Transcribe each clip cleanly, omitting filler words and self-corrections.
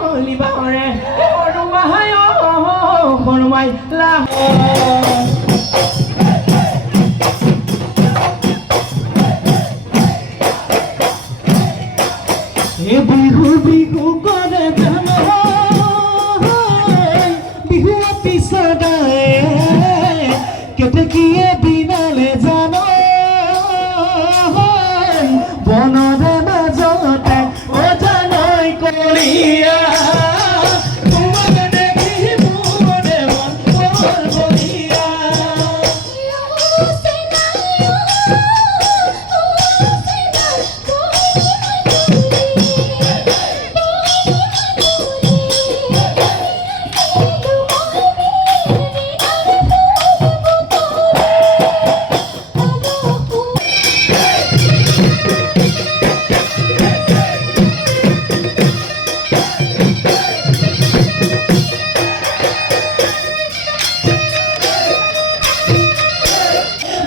goli bare oruma hayo kormai la e bihu bihu kore jano bihu pisadae kete kiye binale jano bonore majote o janoi koriya tumage dekhi mone mon kor koriya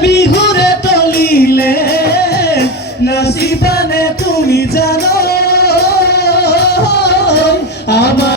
বিহুরে তলিলে নাচিবানে তুমি জানো আমার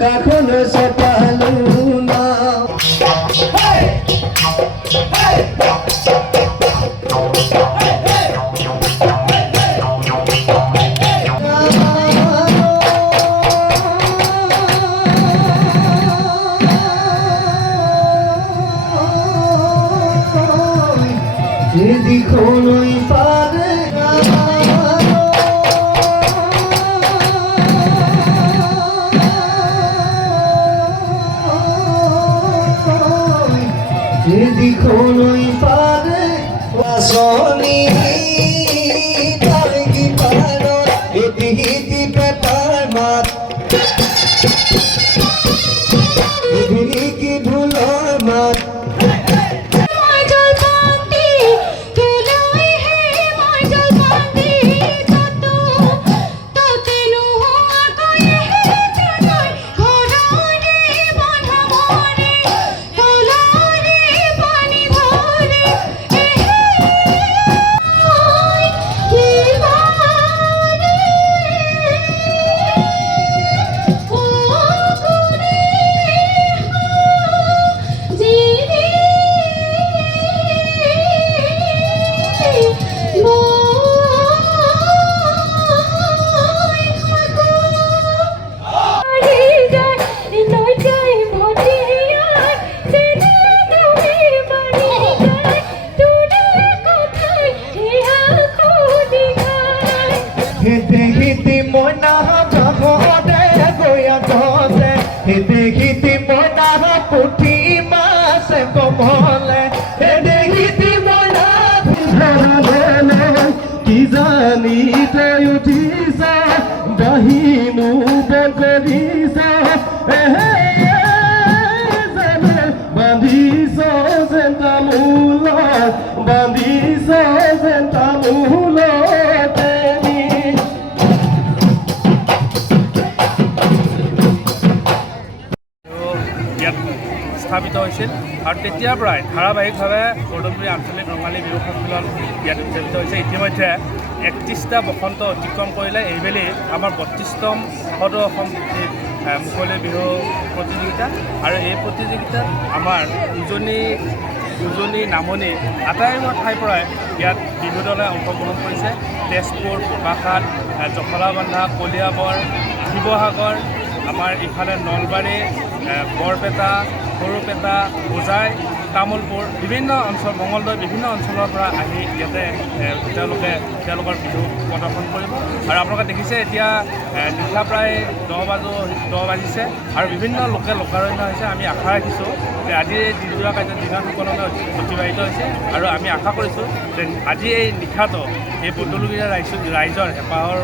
কাখন সপালু না দিখনই পারে দিখনই পারে বাসনি তাই কি পারো এটি হিতি পেপার মাত এটি কি ভুলর মাত হিতি মইনা ভাগতে গয়া ধতে হিতি মইনা পুঠি মাছ কমলে হিতি মইনা ধনে কি জানি তই উঠিছা বাহি মুখ কৰিছা বান্ধিছ যেন তামোল বান্ধিছ যেন তামোল স্থাপিত হৈছিল আৰু তেতিয়াৰ পৰাই ধাৰাবাহিকভাৱে বৰদুমপুৰী আঞ্চলিক ৰঙালী বিহু সন্মিলন ইয়াত উদযাপিত হৈছে। ইতিমধ্যে 31টা বসন্ত অতিক্ৰম কৰিলে এইবেলি আমাৰ 32তম সদৌ অসম মুকলি বিহু প্ৰতিযোগিতা আৰু এই প্ৰতিযোগিতাত আমাৰ উজনি উজনি নামনি আটাইবোৰ ঠাইৰ পৰাই ইয়াত বিহু দলে অংশগ্ৰহণ কৰিছে। তেজপুৰ, বোকাখাট, জখলাবন্ধা, কলিয়াবৰ, শিৱসাগৰ, আমাৰ ইফালে নলবাৰী, বৰপেটা, সৰুপেটা, হোজাই, তামোলপুৰ, বিভিন্ন অঞ্চল, মঙলদৈ, বিভিন্ন অঞ্চলৰ পৰা আহি ইয়াতে তেওঁলোকৰ বিহু প্ৰদৰ্শন কৰিব। আৰু আপোনালোকে দেখিছে এতিয়া নিশা প্ৰায় 10 বাজিছে আৰু বিভিন্ন লোকে লোকাৰণ্য হৈছে। আমি আশা ৰাখিছোঁ যে আজি এই দিনযোৰা কাৰ্য দিনত সুকলমে অতিবাহিত হৈছে আৰু আমি আশা কৰিছোঁ যে আজি এই নিশাটো এই বদলুগীয়া ৰাইজৰ হেঁপাহৰ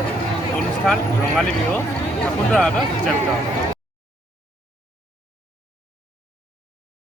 অনুষ্ঠান ৰঙালী বিহু সুন্দৰভাৱে উদযাপিত হ'ব।